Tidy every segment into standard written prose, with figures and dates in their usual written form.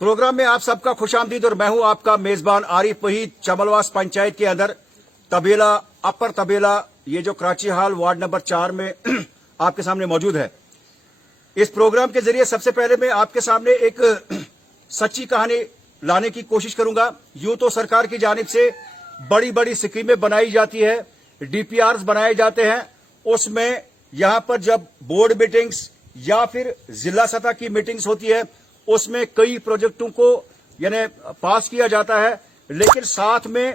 Programme में आप सबका खुशामदीद और मैं हूं आपका मेजबान आरिफ वहीद। चमलवास पंचायत के अंदर तबेला अपर तबेला ये जो कराची हाल वार्ड नंबर 4 में आपके सामने मौजूद है। इस प्रोग्राम के जरिए सबसे पहले मैं आपके सामने एक सच्ची कहानी लाने की कोशिश करूंगा। यूं तो सरकार की जानिब से बड़ी बड़ी स्कीमें बनाई जाती है, डीपीआर बनाए जाते हैं, उसमें यहां पर जब बोर्ड मीटिंग्स या फिर जिला सतह की मीटिंग्स होती है उसमें कई प्रोजेक्टों को यानी पास किया जाता है, लेकिन साथ में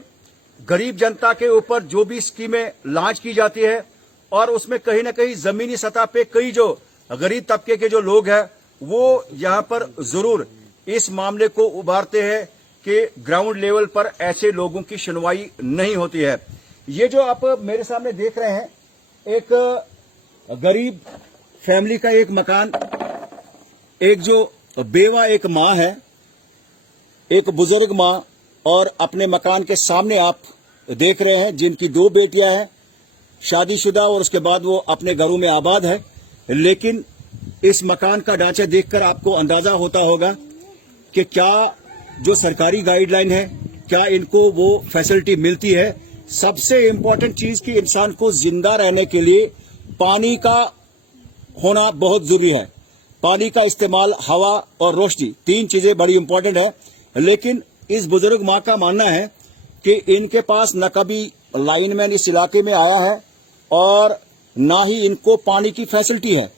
गरीब जनता के ऊपर जो भी स्कीमें लॉन्च की जाती है और उसमें कहीं ना कहीं जमीनी सतह पे कई जो गरीब तबके के जो लोग हैं वो यहां पर जरूर इस मामले को उभारते हैं कि ग्राउंड लेवल पर ऐसे लोगों की सुनवाई नहीं होती है। ये जो आप मेरे सामने देख रहे हैं, एक गरीब फैमिली का एक मकान, एक जो बेवा एक माँ है, एक बुजुर्ग माँ, और अपने मकान के सामने आप देख रहे हैं जिनकी 2 बेटियां हैं, शादीशुदा, और उसके बाद वो अपने घरों में आबाद है। लेकिन इस मकान का ढांचा देखकर आपको अंदाजा होता होगा कि क्या जो सरकारी गाइडलाइन है क्या इनको वो फैसिलिटी मिलती है। सबसे इंपॉर्टेंट चीज कि इंसान को जिंदा रहने के लिए पानी का होना बहुत जरूरी है। पानी का इस्तेमाल, हवा और रोशनी, 3 चीजें बड़ी इंपॉर्टेंट है। लेकिन इस बुजुर्ग माँ का मानना है कि इनके पास न कभी लाइनमैन इस इलाके में आया है और ना ही इनको पानी की फैसिलिटी है।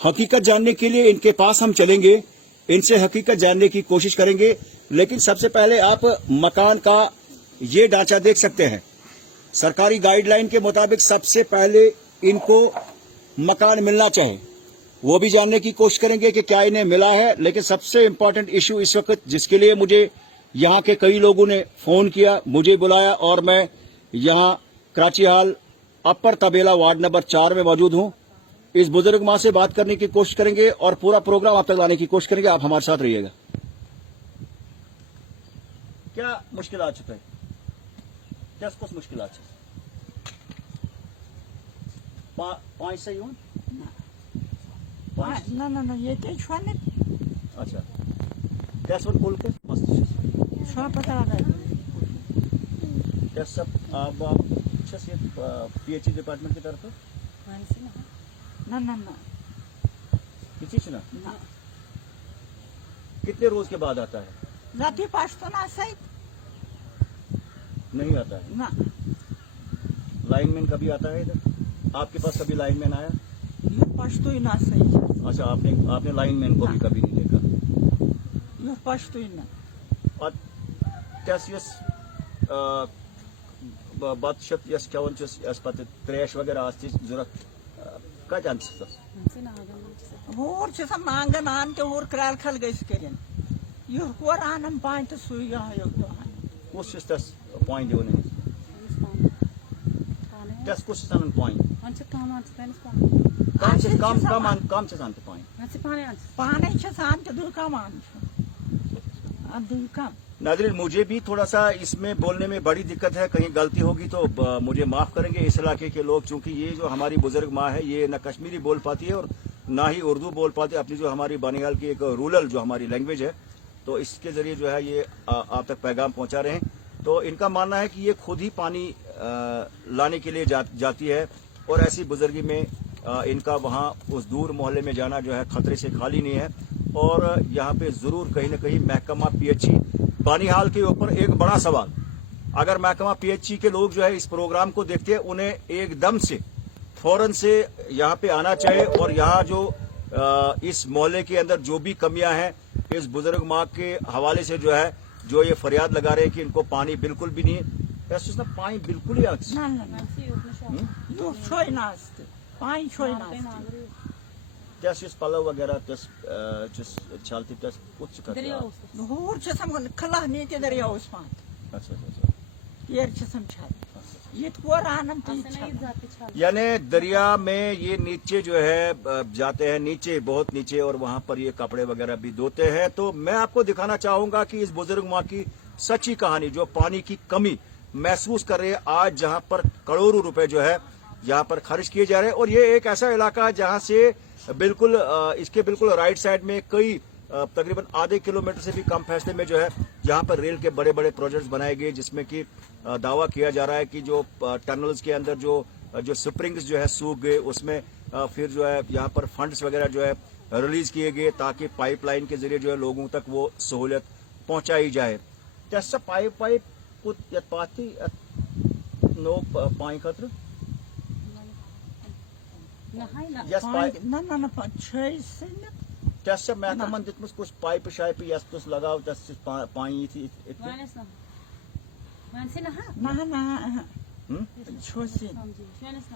हकीकत जानने के लिए इनके पास हम चलेंगे, इनसे हकीकत जानने की कोशिश करेंगे। लेकिन सबसे पहले आप मकान का ये ढांचा देख सकते हैं। सरकारी गाइडलाइन के मुताबिक सबसे पहले इनको मकान मिलना चाहिए, वो भी जानने की कोशिश करेंगे कि क्या इन्हें मिला है। लेकिन सबसे इंपॉर्टेंट इश्यू इस वक्त जिसके लिए मुझे यहाँ के कई लोगों ने फोन किया, मुझे बुलाया, और मैं यहाँ कराची हाल अपर तबेला वार्ड नंबर 4 में मौजूद हूँ। इस बुजुर्ग माँ से बात करने की कोशिश करेंगे और पूरा प्रोग्राम आप तक लाने की कोशिश करेंगे। आप हमारे साथ रहिएगा। क्या मुश्किल आ चुका है? क्या कुछ मुश्किल आ चुका? 5 सही हूँ ना ये अच्छा, कैसे बोल के मस्त पता लगा क्या सब आप अच्छा से पीएचई डिपार्टमेंट की तरफ ना किसी ना कितने रोज के बाद आता है? जाती पास तो ना सही नहीं आता है ना। लाइनमैन कभी आता है इधर? आपके पास कभी लाइनमैन आया? ये पास तो ही ना सही। अच्छा, आपने लाइनमैन को भी कभी नहीं देखा? ये पास तो ही ना। और कैसे बात शत यस क्या यस पत त्रेश वगैरह आस्ती जरूरत का चांस और छ मांगन आन ते और क्राल खल गइस करेन ये कोर आनम पॉइंट सुया है तो कुछ तस पॉइंट दिवन तस कुछ सन पॉइंट अंच काम आंच तनिस काम से सन पॉइंट अंच पाने छ सान ते दुका मान दुका। नाज़रीन, मुझे भी थोड़ा सा इसमें बोलने में बड़ी दिक्कत है, कहीं गलती होगी तो मुझे माफ करेंगे इस इलाके के लोग, चूंकि ये जो हमारी बुजुर्ग माँ है ये न कश्मीरी बोल पाती है और ना ही उर्दू बोल पाती है। अपनी जो हमारी बानियाल की एक रूरल जो हमारी लैंग्वेज है, तो इसके जरिए जो है ये आप तक पैगाम पहुंचा रहे हैं। तो इनका मानना है कि ये खुद ही पानी लाने के लिए जाती है और ऐसी बुजुर्गी में इनका वहाँ उस दूर मोहल्ले में जाना जो है खतरे से खाली नहीं है। और यहाँ पे जरूर कहीं ना कहीं महकमा पीएचई बानीहाल के ऊपर एक बड़ा सवाल, अगर महकमा पीएचई के लोग जो है इस प्रोग्राम को देखते हैं, उन्हें एकदम से फौरन से यहाँ पे आना चाहिए और यहाँ जो इस मोहल्ले के अंदर जो भी कमियां हैं इस बुजुर्ग माँ के हवाले से जो है जो ये फरियाद लगा रहे हैं कि इनको पानी बिल्कुल भी नहीं है, ऐसा पानी बिल्कुल ही तस पलव वगैरह तस छालती तस कुछ खला नीति दरियावस पान यानी दरिया में ये नीचे जो है जाते हैं, नीचे बहुत नीचे, और वहां पर ये कपड़े वगैरह भी धोते हैं। तो मैं आपको दिखाना चाहूंगा कि इस बुजुर्ग माँ की सच्ची कहानी, जो पानी की कमी महसूस कर रहे हैं आज, जहां पर करोड़ों रुपए जो है यहाँ पर खर्च किए जा रहे हैं। और ये एक ऐसा इलाका है जहां से बिल्कुल इसके बिल्कुल राइट साइड में कई तकरीबन आधे किलोमीटर से भी कम फासले में जो है यहाँ पर रेल के बड़े बड़े प्रोजेक्ट्स बनाए गए, जिसमें कि दावा किया जा रहा है कि जो टनल्स के अंदर जो स्प्रिंग्स जो है सूख गए, उसमें फिर जो है यहाँ पर फंड्स वगैरह जो है रिलीज किए गए ताकि पाइपलाइन के जरिए जो है लोगों तक वो सहूलियत पहुंचाई जाए। Tässä pipe put yat paati no पानी खतर यस पाइप ना छः Tässä मैं कमन दित कुछ पाइप शाइप यस तुस लगाओ तस पानी थी ना छोसी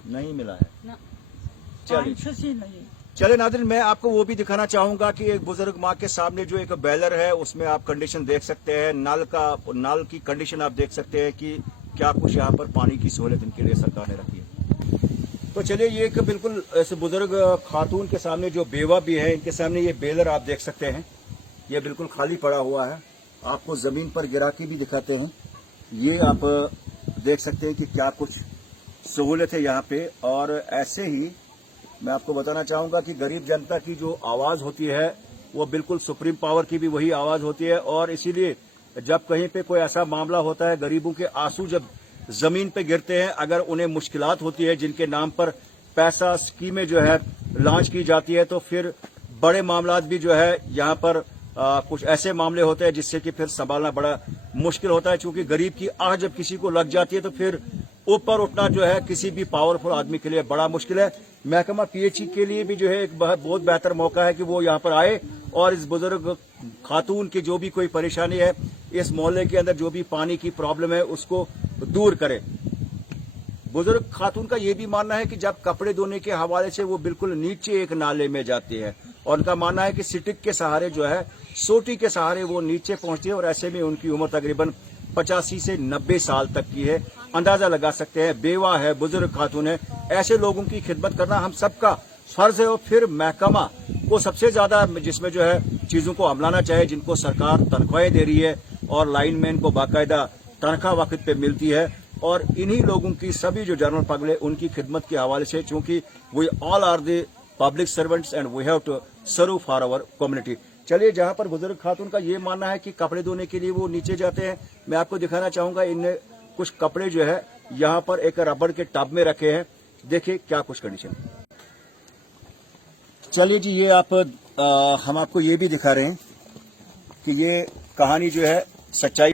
नहीं मिला है। चलिए छोसी नहीं। चले नाज़रीन, मैं आपको वो भी दिखाना चाहूंगा कि एक बुजुर्ग माँ के सामने जो एक बैलर है उसमें आप कंडीशन देख सकते हैं, नल की कंडीशन आप देख सकते हैं कि क्या कुछ यहाँ पर पानी की सहूलियत इनके लिए सरकार ने रखी है। तो चलिए, ये एक बिल्कुल ऐसे बुजुर्ग खातून के सामने जो बेवा भी है, इनके सामने ये बेलर आप देख सकते हैं, ये बिल्कुल खाली पड़ा हुआ है। आपको जमीन पर गिरा के भी दिखाते हैं, ये आप देख सकते हैं कि क्या कुछ सहूलियत है यहाँ पे। और ऐसे ही मैं आपको बताना चाहूंगा कि गरीब जनता की जो आवाज होती है वो बिल्कुल सुप्रीम पावर की भी वही आवाज होती है। और इसीलिए जब कहीं पे कोई ऐसा मामला होता है, गरीबों के आंसू जब जमीन पे गिरते हैं, अगर उन्हें मुश्किलात होती है, जिनके नाम पर पैसा स्कीमें जो है लॉन्च की जाती है, तो फिर बड़े मामलात भी जो है यहाँ पर कुछ ऐसे मामले होते हैं जिससे कि फिर संभालना बड़ा मुश्किल होता है। क्योंकि गरीब की आह जब किसी को लग जाती है तो फिर ऊपर उठना जो है किसी भी पावरफुल आदमी के लिए बड़ा मुश्किल है। महकमा पीएचई के लिए भी जो है एक बहुत बेहतर मौका है कि वो यहाँ पर आए और इस बुजुर्ग खातून की जो भी कोई परेशानी है, इस मोहल्ले के अंदर जो भी पानी की प्रॉब्लम है, उसको दूर करे। बुजुर्ग खातून का ये भी मानना है कि जब कपड़े धोने के हवाले से वो बिल्कुल नीचे एक नाले में जाती है और उनका मानना है कि सिटिक के सहारे जो है, सोटी के सहारे वो नीचे पहुंचती है। और ऐसे में उनकी उम्र तकरीबन 85 से 90 साल तक की है। अंदाजा लगा सकते हैं, बेवा है, बुजुर्ग खातून है। ऐसे लोगों की खिदमत करना हम सबका फर्ज है। और फिर महकमा को सबसे ज्यादा जिसमें जो है चीजों को अमलाना चाहिए, जिनको सरकार तनख्वाहें दे रही है और लाइनमैन को बाकायदा तनख्वाह वक्त पे मिलती है। और इन्हीं लोगों की सभी जो जनरल पब्लिक उनकी खिदमत के हवाले से, चूंकि we all are the public servants and we have to serve for our community. चलिए, जहां पर बुजुर्ग खातून का ये मानना है कि कपड़े धोने के लिए वो नीचे जाते हैं, मैं आपको दिखाना चाहूंगा। इनने कुछ कपड़े जो है यहाँ पर एक रबड़ के टब में रखे हैं। देखिए क्या कुछ कंडीशन। चलिए जी, ये हम आपको ये भी दिखा रहे हैं कि ये कहानी जो है सच्चाई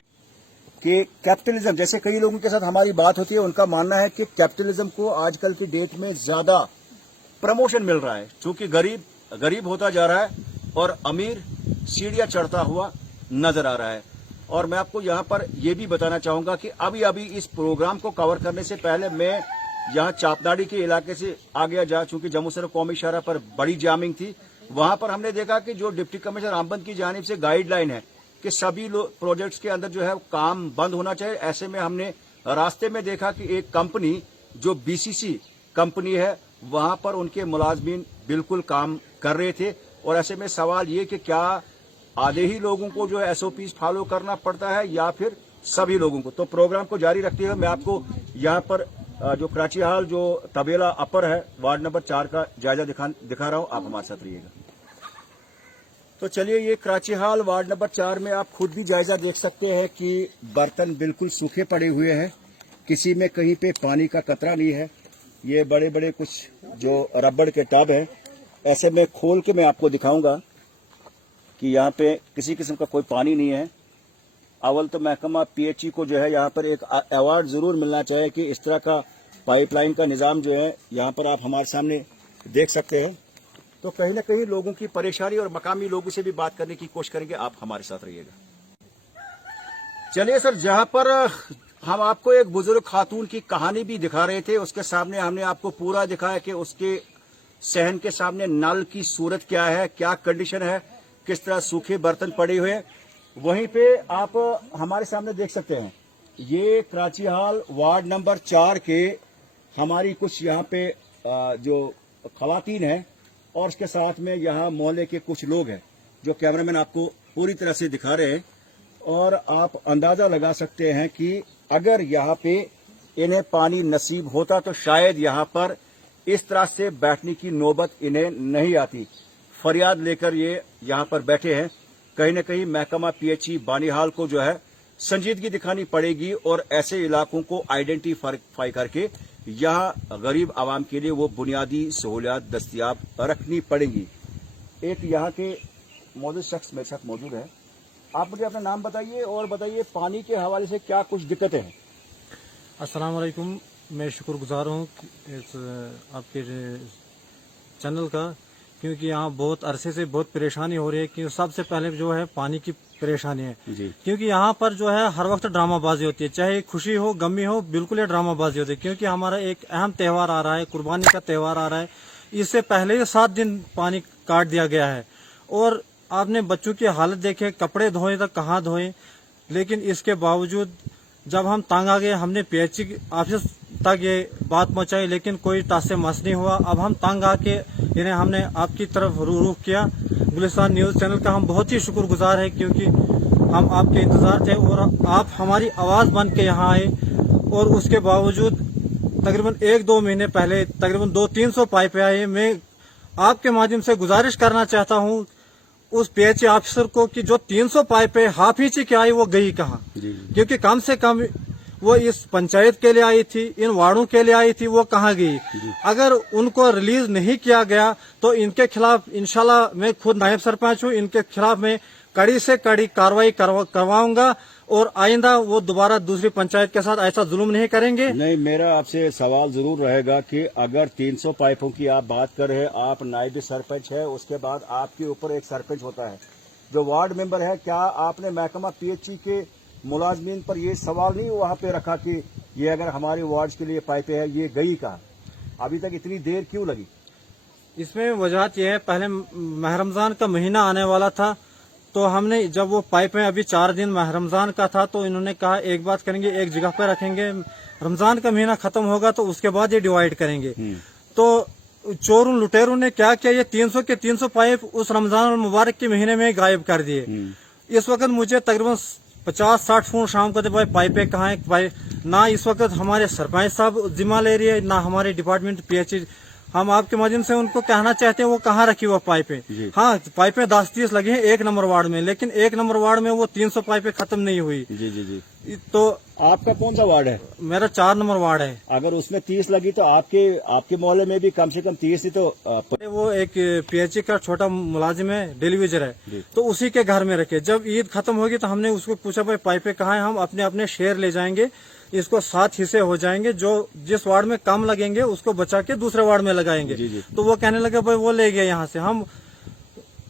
कि कैपिटलिज्म, जैसे कई लोगों के साथ हमारी बात होती है, उनका मानना है कि कैपिटलिज्म को आजकल की डेट में ज्यादा प्रमोशन मिल रहा है, क्योंकि गरीब होता जा रहा है और अमीर सीढ़ियां चढ़ता हुआ नजर आ रहा है। और मैं आपको यहाँ पर यह भी बताना चाहूंगा कि अभी इस प्रोग्राम को कवर करने से पहले मैं यहाँ चापदाड़ी के इलाके से आ गया जा, चूंकि जम्मू सर कौमी शाहरा पर बड़ी जामिंग थी। वहां पर हमने देखा कि जो डिप्टी कमिश्नर आमबंद की जानिब से गाइडलाइन है कि सभी प्रोजेक्ट्स के अंदर जो है काम बंद होना चाहिए। ऐसे में हमने रास्ते में देखा कि एक कंपनी जो बीसीसी कंपनी है, वहां पर उनके मुलाजमीन बिल्कुल काम कर रहे थे। और ऐसे में सवाल ये कि क्या आधे ही लोगों को जो एसओपी फॉलो करना पड़ता है या फिर सभी लोगों को। तो प्रोग्राम को जारी रखते हुए मैं आपको यहाँ पर जो कराची हाल जो तबेला अपर है, वार्ड नंबर 4 का जायजा दिखा रहा हूँ। आप हमारे साथ रहिएगा। तो चलिए, ये कराची हाल वार्ड नंबर 4 में आप खुद भी जायजा देख सकते हैं कि बर्तन बिल्कुल सूखे पड़े हुए हैं, किसी में कहीं पे पानी का कतरा नहीं है। ये बड़े बड़े कुछ जो रबड़ के टब हैं, ऐसे में खोल के मैं आपको दिखाऊंगा कि यहाँ पे किसी किस्म का कोई पानी नहीं है। अव्वल तो महकमा पीएचई को जो है यहाँ पर एक अवार्ड जरूर मिलना चाहिए कि इस तरह का पाइपलाइन का निज़ाम जो है यहाँ पर आप हमारे सामने देख सकते हैं। तो कहीं ना कहीं लोगों की परेशानी और मकामी लोगों से भी बात करने की कोशिश करेंगे। आप हमारे साथ रहिएगा। चलिए सर, जहां पर हम आपको एक बुजुर्ग खातून की कहानी भी दिखा रहे थे, उसके सामने हमने आपको पूरा दिखाया कि उसके सहन के सामने नल की सूरत क्या है, क्या कंडीशन है, किस तरह सूखे बर्तन पड़े हुए हैं। वहीं पे आप हमारे सामने देख सकते हैं, ये कराची हाल वार्ड नंबर 4 के हमारी कुछ यहाँ पे जो खवातीन है और उसके साथ में यहाँ मोहल्ले के कुछ लोग हैं, जो कैमरामैन आपको पूरी तरह से दिखा रहे हैं। और आप अंदाजा लगा सकते हैं कि अगर यहाँ पे इन्हें पानी नसीब होता तो शायद यहाँ पर इस तरह से बैठने की नौबत इन्हें नहीं आती। फरियाद लेकर ये यहाँ पर बैठे हैं। कहीं न कहीं महकमा पीएचई बानिहाल को जो है संजीदगी दिखानी पड़ेगी और ऐसे इलाकों को आइडेंटिफाई करके यहाँ गरीब आवाम के लिए वो बुनियादी सहूलियात दस्तियाब रखनी पड़ेंगी। एक यहाँ के मौजूद शख्स मेरे साथ मौजूद है। आप मुझे अपना नाम बताइए और बताइए पानी के हवाले से क्या कुछ दिक्कतें हैं। अस्सलाम वालेकुम, मैं शुक्रगुजार हूँ इस आपके चैनल का, क्योंकि यहाँ बहुत अरसे से बहुत परेशानी हो रही है। कि सबसे पहले जो है पानी की परेशानी है जी। क्योंकि यहाँ पर जो है हर वक्त ड्रामाबाजी होती है, चाहे खुशी हो गमी हो, बिल्कुल ये ड्रामाबाजी होती है। क्योंकि हमारा एक अहम त्यौहार आ रहा है, कुर्बानी का त्यौहार आ रहा है। इससे पहले ही 7 दिन पानी काट दिया गया है और आपने बच्चों की हालत देखे, कपड़े धोए तो कहाँ धोए। लेकिन इसके बावजूद जब हम तंग आ गए, हमने पीएचई ऑफिस तक ये बात पहुंचाई, लेकिन कोई टासे मस नहीं हुआ। अब हम तंग आके इन्हें हमने आपकी तरफ रुख किया। गुलिस्तान न्यूज चैनल का हम बहुत ही शुक्रगुजार है, क्योंकि हम आपके इंतजार थे और आप हमारी आवाज बन के यहाँ आए। और उसके बावजूद तकरीबन 1-2 महीने पहले तकरीबन 200-300 पाइपें आई। मैं आपके माध्यम से गुजारिश करना चाहता हूँ उस पीएचई ऑफिसर को कि जो 300 पाइपें हाफ इंच की आई वो गई कहाँ। क्योंकि कम से कम वो इस पंचायत के लिए आई थी, इन वार्डों के लिए आई थी, वो कहाँ गई। अगर उनको रिलीज नहीं किया गया तो इनके खिलाफ इंशाल्लाह, मैं खुद नायब सरपंच हूँ, इनके खिलाफ मैं कड़ी से कड़ी कार्रवाई करवाऊंगा और आइंदा वो दोबारा दूसरी पंचायत के साथ ऐसा जुल्म नहीं करेंगे। नहीं, मेरा आपसे सवाल जरूर रहेगा कि अगर 300 पाइपों की आप बात कर रहे हैं, आप नायब सरपंच है, उसके बाद आपके ऊपर एक सरपंच होता है जो वार्ड मेंबर है, क्या आपने महकमा पीएचई के मुलाजमीन पर ये सवाल नहीं वहां पे रखा कि ये अगर हमारे वार्ड के लिए पाइपें है ये गई कहाँ? अभी तक इतनी देर क्यों लगी? इसमें वजह यह है, पहले माह रमजान का महीना आने वाला था, तो हमने जब वो पाइपें अभी 4 दिन माह रमजान का था, तो इन्होंने कहा एक बात करेंगे, एक जगह पर रखेंगे, रमजान का महीना खत्म होगा तो उसके बाद ये डिवाइड करेंगे। तो चोरों लुटेरों ने क्या किया, ये 300 के 300 पाइप उस रमजान मुबारक के महीने में गायब कर दिए। इस वक्त मुझे तकरीबन 50-60 फोन शाम को भाई पाइपें कहाँ है। ना इस वक्त हमारे सरपंच साहब जिम्मा ले रही है, ना हमारे डिपार्टमेंट पीएचई। हम आपके माध्यम से उनको कहना चाहते हैं वो कहाँ रखी हुआ पाइपें। हाँ, पाइपें 10-30 लगी हैं 1 नंबर वार्ड में, लेकिन 1 नंबर वार्ड में वो 300 पाइपें खत्म नहीं हुई। जी। तो आपका कौन सा वार्ड है? मेरा 4 नंबर वार्ड है। अगर उसमें 30 लगी तो आपके मोहल्ले में भी कम से कम 30 ही तो वो एक पीएचई का छोटा मुलाजिम है, डेलीवेजर है, तो उसी के घर में रखे। जब ईद खत्म होगी तो हमने उसको पूछा भाई पाइपें कहाँ हैं, हम अपने अपने शेयर ले जाएंगे, इसको 7 हिस्से हो जाएंगे, जो जिस वार्ड में कम लगेंगे उसको बचा के दूसरे वार्ड में लगाएंगे। तो वो कहने लगे भाई वो ले गए यहाँ से। हम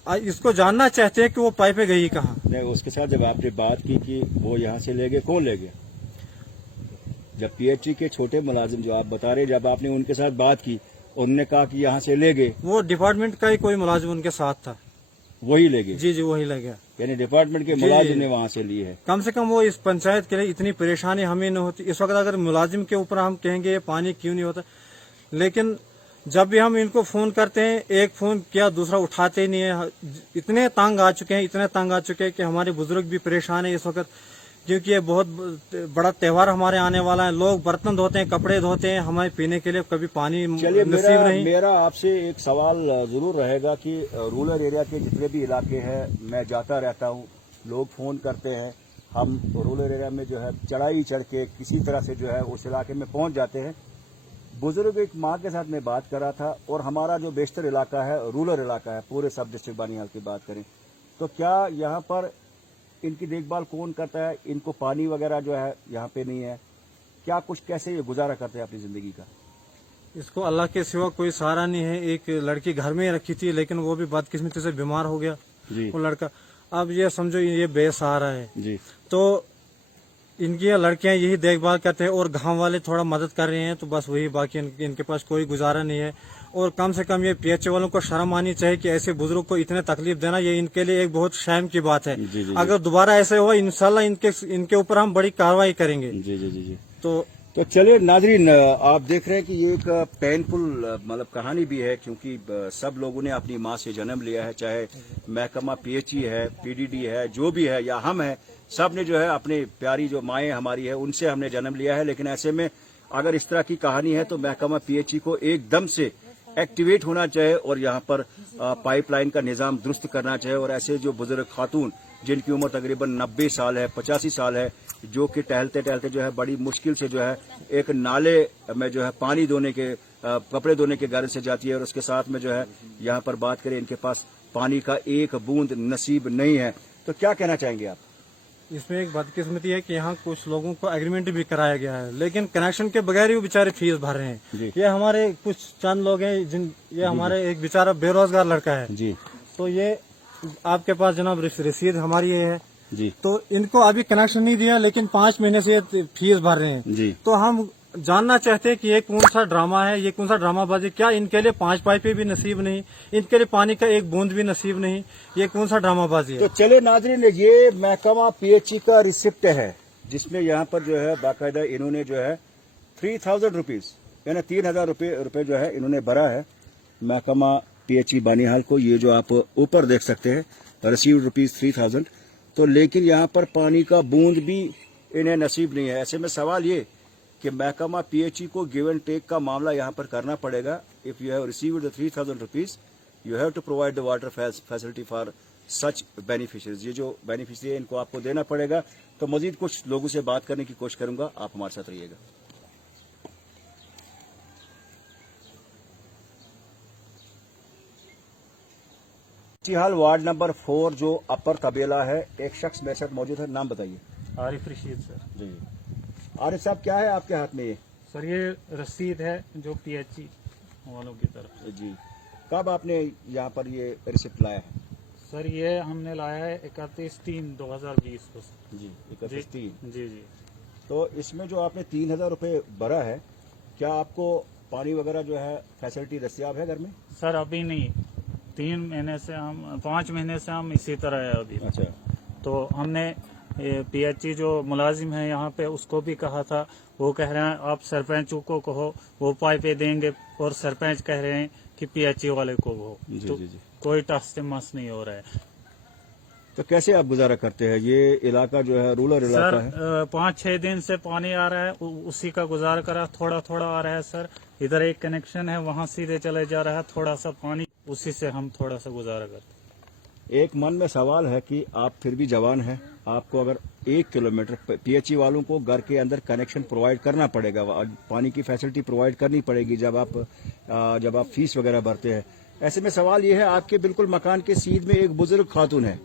इसको जानना चाहते हैं कि वो पाइपें गई कहाँ। नहीं, उसके साथ जब आपने बात की कि वो यहाँ से ले गए, कौन ले गया? जब पीएचई के छोटे मुलाजिम जो आप बता रहे, जब आपने उनके साथ बात की, उन्होंने कहा कि यहाँ से ले गए, वो डिपार्टमेंट का ही कोई मुलाजिम उनके साथ था, वही ले गए। जी, वही ले गया। यानी डिपार्टमेंट के मुलाजिम ने वहाँ से लिए है। कम से कम वो इस पंचायत के लिए इतनी परेशानी हमें न होती। इस वक्त अगर मुलाजिम के ऊपर हम कहेंगे ये पानी क्यों नहीं होता, लेकिन जब भी हम इनको फोन करते हैं, एक फोन किया दूसरा उठाते ही नहीं है। इतने तंग आ चुके हैं कि हमारे बुजुर्ग भी परेशान है इस वक्त, क्योंकि ये बहुत बड़ा त्यौहार हमारे आने वाला है। लोग बर्तन धोते हैं, कपड़े धोते हैं, हमें पीने के लिए कभी पानी नसीब नहीं। मेरा आपसे एक सवाल जरूर रहेगा कि रूरल एरिया के जितने भी इलाके हैं, मैं जाता रहता हूँ, लोग फोन करते हैं, हम रूरल एरिया में जो है चढ़ाई चढ़ के किसी तरह से जो है उस इलाके में पहुंच जाते हैं। बुजुर्ग एक माँ के साथ मैं बात कर रहा था, और हमारा जो बेशतर इलाका है रूरल इलाका है, पूरे सब डिस्ट्रिक्ट बानिहाल की बात करें तो क्या यहाँ पर इनकी देखभाल कौन करता है? इनको पानी वगैरह जो है यहाँ पे नहीं है, क्या कुछ कैसे ये गुजारा करते हैं अपनी जिंदगी का? इसको अल्लाह के सिवा कोई सहारा नहीं है। एक लड़की घर में रखी थी, लेकिन वो भी बदकिस्मती से बीमार हो गया वो लड़का। अब ये समझो ये बेसहारा है जी। तो इनकी लड़कियां यही देखभाल करते हैं और गांव वाले थोड़ा मदद कर रहे हैं, तो बस वही, बाकी इनके पास कोई गुजारा नहीं है। और कम से कम ये पीएचई वालों को शर्म आनी चाहिए कि ऐसे बुजुर्ग को इतने तकलीफ देना, ये इनके लिए एक बहुत शर्म की बात है। अगर दोबारा ऐसे हुआ, इंशाल्लाह इनके ऊपर हम बड़ी कार्रवाई करेंगे। जी। तो चलिए नाजरीन, आप देख रहे हैं कि ये एक पेनफुल मतलब कहानी भी है, क्योंकि सब लोगों ने अपनी माँ से जन्म लिया है, चाहे महकमा पीएचई है, पीडीडी है, जो भी है, या हम है, सब ने जो है अपनी प्यारी जो माएँ हमारी है उनसे हमने जन्म लिया है। लेकिन ऐसे में अगर इस तरह की कहानी है तो महकमा पीएचई को एकदम से एक्टिवेट होना चाहिए और यहाँ पर पाइपलाइन का निजाम दुरुस्त करना चाहिए। और ऐसे जो बुजुर्ग खातून जिनकी उम्र तकरीबन 90 साल है, 85 साल है, जो कि टहलते टहलते जो है बड़ी मुश्किल से जो है एक नाले में जो है पानी धोने के कपड़े धोने के गर्ज से जाती है, और उसके साथ में जो है यहाँ पर बात करें इनके पास पानी का एक बूंद नसीब नहीं है। तो क्या कहना चाहेंगे आप? इसमें एक बदकिस्मती है कि यहाँ कुछ लोगों को एग्रीमेंट भी कराया गया है, लेकिन कनेक्शन के बगैर ही वो बेचारे फीस भर रहे हैं। ये हमारे कुछ चंद लोग हैं ये हमारे एक बेचारा बेरोजगार लड़का है जी। तो ये आपके पास जनाब रसीद हमारी ये है जी। तो इनको अभी कनेक्शन नहीं दिया, लेकिन 5 महीने से फीस भर रहे हैं जी। तो हम जानना चाहते हैं कि ये कौन सा ड्रामा है, ये कौन सा ड्रामाबाजी? क्या इनके लिए 5 पाइपें भी नसीब नहीं, इनके लिए पानी का एक बूंद भी नसीब नहीं? ये कौन सा ड्रामाबाजी है? तो चले नाज़रीन, ये महकमा पीएचई का रिसिप्ट है जिसमें यहाँ पर जो है बाकायदा इन्होंने जो है 3000 रुपीज यानी 3000 रुपए जो है इन्होंने भरा है महकमा पीएचई बानिहाल को। ये जो आप ऊपर देख सकते हैं रिसीव्ड रुपीज 3000। तो लेकिन यहाँ पर पानी का बूंद भी इन्हें नसीब नहीं है। ऐसे में सवाल ये कि महकमा पीएचई को गिव एंड टेक का मामला यहाँ पर करना पड़ेगा। If you have received the 3000 rupees you have to provide the water facility for such beneficiaries. ये जो बेनिफिशियरी है इनको आपको देना पड़ेगा। तो मजीद कुछ लोगों से बात करने की कोशिश करूंगा, आप हमारे साथ रहिएगा। हाल वार्ड नंबर 4 जो अपर तबेला है, एक शख्स मेरे साथ मौजूद है, नाम बताइए। आरिफ रशीद सर। जी आरिफ साहब, क्या है आपके हाथ में ये? सर ये रसीद है जो पीएचई वालों की तरफ से। जी, कब आपने यहाँ पर ये रिसिप्ट लाया है? सर ये हमने लाया है 31/3/2020 को। जी 31/3। जी जी। तो इसमें जो आपने 3000 रुपए भरा है, क्या आपको पानी वगैरह जो है फैसिलिटी दस्तियाब है घर में? सर अभी नहीं, 5 महीने से हम इसी तरह है अभी। अच्छा। तो हमने पीएचई जो मुलाजिम है यहाँ पे उसको भी कहा था, वो कह रहे हैं आप सरपंच को कहो वो पाइपें देंगे, और सरपंच कह रहे हैं कि पीएचई वाले को हो। जी, तो जी, जी। कोई टस मस नहीं हो रहा है। तो कैसे आप गुजारा करते हैं? ये इलाका जो है रूरल इलाका है। सर 5-6 दिन से पानी आ रहा है, उसी का गुजारा करा, थोड़ा थोड़ा आ रहा है सर। इधर एक कनेक्शन है, वहाँ सीधे चले जा रहा है थोड़ा सा पानी, उसी से हम थोड़ा सा गुजारा करते हैं। एक मन में सवाल है कि आप फिर भी जवान हैं, आपको अगर 1 किलोमीटर पीएचई वालों को घर के अंदर कनेक्शन प्रोवाइड करना पड़ेगा, पानी की फैसिलिटी प्रोवाइड करनी पड़ेगी जब आप फीस वगैरह भरते हैं। ऐसे में सवाल ये है, आपके बिल्कुल मकान के सीध में एक बुजुर्ग खातून है,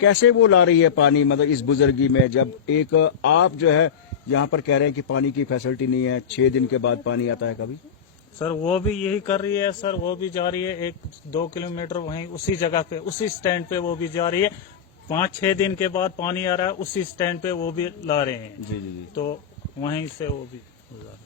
कैसे वो ला रही है पानी, मतलब इस बुजुर्गी में, जब एक आप जो है यहाँ पर कह रहे हैं कि पानी की फैसिलिटी नहीं है, 6 दिन के बाद पानी आता है कभी? सर वो भी यही कर रही है सर, वो भी जा रही है 1-2 किलोमीटर वहीं उसी जगह पे, उसी स्टैंड पे वो भी जा रही है। 5-6 दिन के बाद पानी आ रहा है, उसी स्टैंड पे वो भी ला रहे हैं। जी जी जी। तो वहीं से वो भी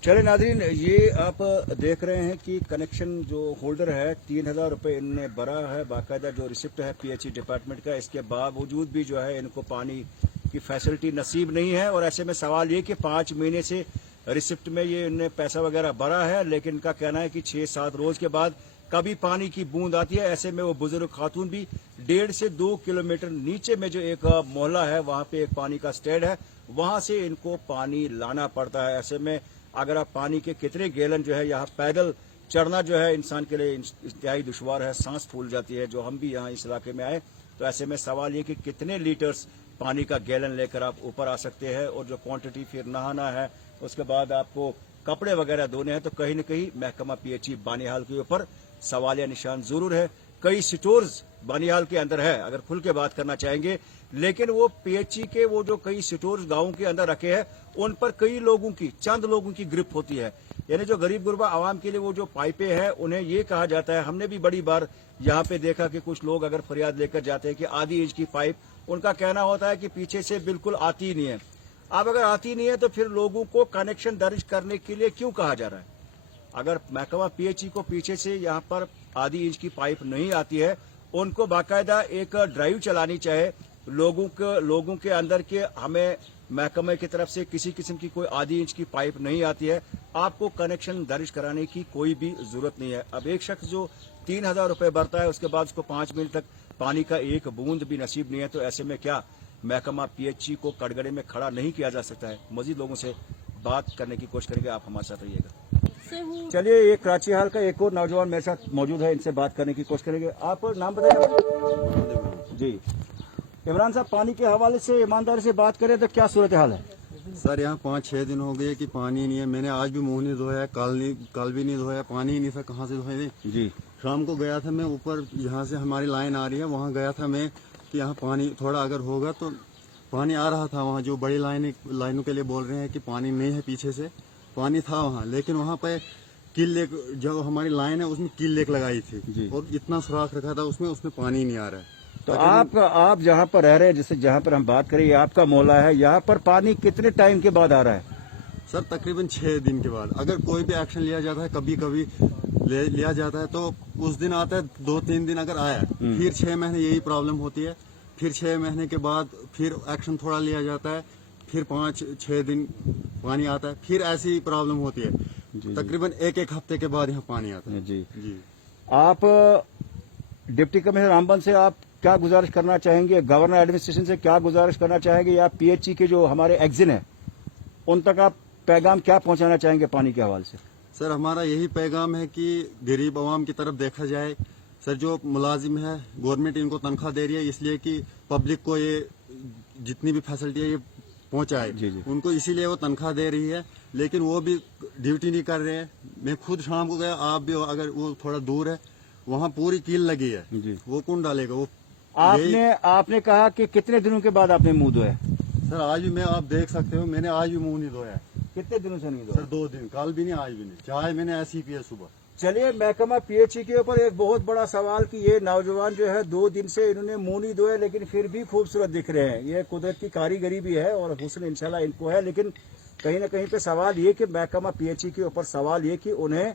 चले नाजरीन, ये आप देख रहे हैं कि कनेक्शन जो होल्डर है 3000 रुपए इनने भरा है, बाकायदा जो रिसिप्ट है पीएचई डिपार्टमेंट का, इसके बावजूद भी जो है इनको पानी की फैसिलिटी नसीब नहीं है। और ऐसे में सवाल ये कि 5 महीने से रिसिप्ट में ये इनने पैसा वगैरह भरा है, लेकिन इनका कहना है कि 6-7 रोज के बाद कभी पानी की बूंद आती है। ऐसे में वो बुजुर्ग खातून भी 1.5 से 2 किलोमीटर नीचे में जो एक मोहल्ला है वहां पे एक पानी का स्टैंड है, वहां से इनको पानी लाना पड़ता है। ऐसे में अगर आप पानी के कितने गैलन जो है यहाँ पैदल चढ़ना जो है इंसान के लिए इंतहाई दुश्वार है, सांस फूल जाती है। जो हम भी यहाँ इस इलाके में आए तो ऐसे में सवाल ये कि कितने लीटर्स पानी का गैलन लेकर आप ऊपर आ सकते हैं, और जो क्वांटिटी फिर नहाना है, उसके बाद आपको कपड़े वगैरह धोने हैं, तो कहीं न कहीं महकमा पीएचई बानिहाल के ऊपर सवालिया निशान जरूर है। कई स्टोर्स बानिहाल के अंदर है, अगर खुल के बात करना चाहेंगे, लेकिन वो पीएचई के वो जो कई स्टोर्स गांवों के अंदर रखे हैं उन पर कई लोगों की, चंद लोगों की ग्रिप होती है। यानी जो गरीब गुरबा आवाम के लिए वो जो पाइपें हैं उन्हें ये कहा जाता है, हमने भी बड़ी बार यहाँ पे देखा कि कुछ लोग अगर फरियाद लेकर जाते हैं कि आधी इंच की पाइप, उनका कहना होता है कि पीछे से बिल्कुल आती ही नहीं है। अब अगर आती नहीं है तो फिर लोगों को कनेक्शन दर्ज करने के लिए क्यों कहा जा रहा है? अगर महकमा पीएचई को पीछे से यहाँ पर आधी इंच की पाइप नहीं आती है, उनको बाकायदा एक ड्राइव चलानी चाहिए लोगों के अंदर के हमें महकमे की तरफ से किसी किस्म की कोई आधी इंच की पाइप नहीं आती है, आपको कनेक्शन दर्ज कराने की कोई भी जरूरत नहीं है। अब एक शख्स जो 3000 रुपए भरता है, उसके बाद उसको 5 मिनट तक पानी का एक बूंद भी नसीब नहीं है, तो ऐसे में क्या महकमा पीएचई को कटघरे में खड़ा नहीं किया जा सकता है? मजीद लोगों से बात करने की कोशिश करेंगे, आप हमारे साथ रहिएगा। से हूँ। चलिए, ये कराची हाल का एक और नौजवान मेरे साथ मौजूद है, इनसे बात करने की कोशिश करेंगे। आप नाम बताइए जी। इमरान साहब, पानी के हवाले से ईमानदारी से बात करें तो क्या सूरत हाल है? सर यहाँ 5-6 दिन हो गए कि पानी नहीं है। मैंने आज भी मुंह नहीं धोया, कल भी नहीं धोया, पानी ही नहीं था, कहाँ से धोए? जी। शाम को गया था मैं ऊपर, यहाँ से हमारी लाइन आ रही है, वहाँ गया था मैं कि यहाँ पानी थोड़ा अगर होगा तो पानी आ रहा था। वहाँ जो बड़ी लाइनों के लिए बोल रहे हैं कि पानी नहीं है, पीछे से पानी था वहाँ, लेकिन वहाँ पे कील लेक, जो हमारी लाइन है उसमें कील लेक लगाई थी और इतना सुराख रखा था उसमें पानी नहीं आ रहा है। तो आप जहाँ पर रह रहे हैं, जैसे जहाँ पर हम बात करें, ये आपका मोहल्ला है, यहाँ पर पानी कितने टाइम के बाद आ रहा है? सर तकरीबन 6 दिन के बाद। अगर कोई भी एक्शन लिया जाता है, कभी कभी लिया जाता है तो उस दिन आता है, 2-3 दिन अगर आया, फिर 6 महीने यही प्रॉब्लम होती है। फिर 6 महीने के बाद फिर एक्शन थोड़ा लिया जाता है, फिर 5-6 दिन पानी आता है, फिर ऐसी प्रॉब्लम होती है। तकरीबन एक हफ्ते के बाद यहाँ पानी आता है। जी। जी। आप डिप्टी कमिश्नर रामबन से आप क्या गुजारिश करना चाहेंगे? गवर्नर एडमिनिस्ट्रेशन से क्या गुजारिश करना चाहेंगे? या पीएचई के जो हमारे एग्जिन है उन तक आप पैगाम क्या पहुंचाना चाहेंगे पानी के हवाले से? सर हमारा यही पैगाम है कि गरीब आवाम की तरफ देखा जाए। सर जो मुलाजिम है, गवर्नमेंट इनको तनख्वाह दे रही है इसलिए कि पब्लिक को ये जितनी भी फैसिलिटी है ये पहुंचाए। जी। उनको इसीलिए वो तनख्वाह दे रही है, लेकिन वो भी ड्यूटी नहीं कर रहे हैं। मैं खुद शाम को गया, आप भी अगर वो थोड़ा दूर है, वहाँ पूरी कील लगी है जी। वो कौन डालेगा? वो आपने कहा कि कितने दिनों के बाद आपने मुंह धोया? सर आज भी मैं, आप देख सकते हो, मैंने आज भी मुंह नहीं धोया। कितने दिनों से नहीं सर धोया? 2 दिन, कल भी नहीं, आज भी नहीं। चाय मैंने ऐसी ही पिया सुबह। चलिए, महकमा पीएचई के ऊपर एक बहुत बड़ा सवाल कि ये नौजवान जो है 2 दिन से इन्होंने मुंह नहीं धोया, लेकिन फिर भी खूबसूरत दिख रहे हैं। ये कुदरत की कारीगरी भी है और हुस्न इंशाल्लाह इनको है, लेकिन कहीं ना कहीं पे सवाल ये कि महकमा पीएचई के ऊपर सवाल ये कि उन्हें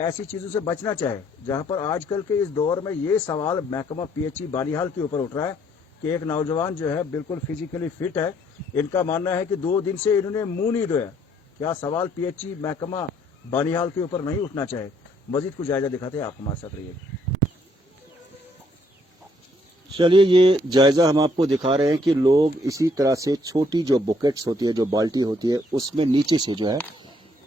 ऐसी चीजों से बचना चाहिए। जहां पर आजकल के इस दौर में ये सवाल महकमा पीएचई बानिहाल के ऊपर उठ रहा है कि एक नौजवान जो है बिल्कुल फिजिकली फिट है, इनका मानना है कि 2 दिन से इन्होंने मुंह नहीं धोया। क्या सवाल पीएचई महकमा बानिहाल के ऊपर नहीं उठना चाहिए? मजीद कुछ जायजा दिखाते हैं, आप हमारे साथ रहिए। चलिए, ये जायजा हम आपको दिखा रहे हैं कि लोग इसी तरह से छोटी जो बुकेट्स होती है, जो बाल्टी होती है, उसमें नीचे से जो है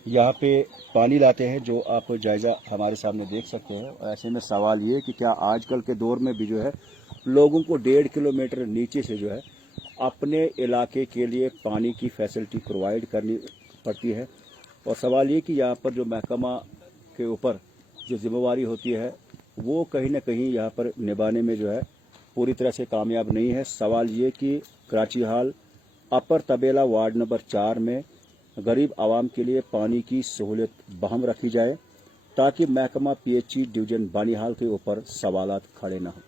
यहाँ पे पानी लाते हैं, जो आप जायजा हमारे सामने देख सकते हैं। ऐसे में सवाल ये कि क्या आजकल के दौर में भी जो है लोगों को 1.5 किलोमीटर नीचे से जो है अपने इलाके के लिए पानी की फैसिलिटी प्रोवाइड करनी पड़ती है। और सवाल ये कि यहाँ पर जो महकमा के ऊपर जो जिम्मेवारी होती है वो कहीं ना कहीं यहाँ पर निभाने में जो है पूरी तरह से कामयाब नहीं है। सवाल ये कि कराची हाल अपर तबेला वार्ड नंबर 4 में गरीब आवाम के लिए पानी की सहूलियत बहाल रखी जाए ताकि महकमा पीएचई डिवीजन बानिहाल के ऊपर सवालात खड़े न हों।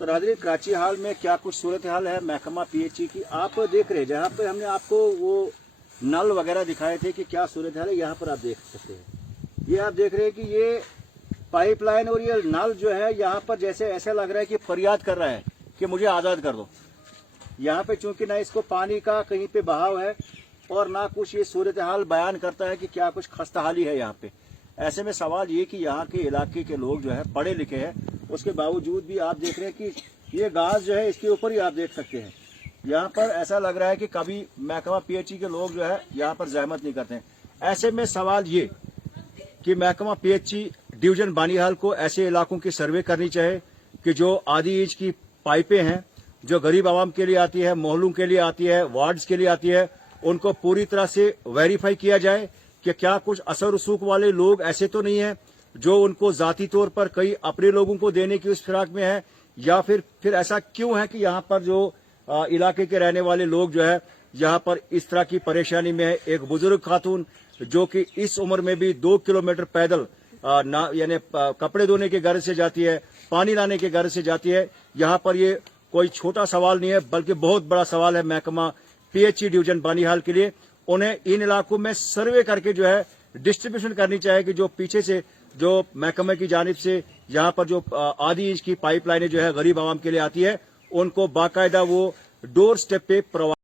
तो नाज़रीन, कराची हाल में क्या कुछ सूरत हाल है महकमा पीएचई की आप देख रहे हैं। जहाँ पे हमने आपको वो नल वगैरह दिखाए थे कि क्या सूरत हाल है, यहाँ पर आप देख सकते हैं। ये आप देख रहे हैं कि ये पाइपलाइन और ये नल जो है यहाँ पर जैसे ऐसा लग रहा है कि फरियाद कर रहा है कि मुझे आज़ाद कर दो। यहाँ पे चूंकि ना इसको पानी का कहीं पे बहाव है और ना कुछ ये सूरत हाल बयान करता है कि क्या कुछ खस्ताहाली है यहाँ पे। ऐसे में सवाल ये कि यहाँ के इलाके के लोग जो है पढ़े लिखे हैं, उसके बावजूद भी आप देख रहे हैं कि ये घास जो है इसके ऊपर ही आप देख सकते हैं। यहाँ पर ऐसा लग रहा है कि कभी महकमा पीएचई के लोग जो है यहाँ पर जहमत नहीं करते हैं। ऐसे में सवाल ये कि महकमा पीएचई डिवीजन बानिहाल को ऐसे इलाकों की सर्वे करनी चाहिए कि जो आधी इंच की पाइपें हैं, जो गरीब आवाम के लिए आती है, मोहल्लों के लिए आती है, वार्ड्स के लिए आती है, उनको पूरी तरह से वेरीफाई किया जाए कि क्या कुछ असर रसूख वाले लोग ऐसे तो नहीं है जो उनको जाती तौर पर कई अपने लोगों को देने की उस फिराक में है, या फिर ऐसा क्यों है कि यहाँ पर जो इलाके के रहने वाले लोग जो है यहाँ पर इस तरह की परेशानी में है। एक बुजुर्ग खातून जो कि इस उम्र में भी 2 किलोमीटर पैदल यानी कपड़े धोने के गर्ज से जाती है, पानी लाने के गर्ज से जाती है। यहाँ पर ये कोई छोटा सवाल नहीं है, बल्कि बहुत बड़ा सवाल है महकमा पीएचई डिवीजन बानीहाल के लिए। उन्हें इन इलाकों में सर्वे करके जो है डिस्ट्रीब्यूशन करनी चाहिए कि जो पीछे से जो महकमे की जानिब से यहाँ पर जो आधी इंच की पाइपलाइनें जो है गरीब आवाम के लिए आती है, उनको बाकायदा वो डोर स्टेप पे प्रोवाइड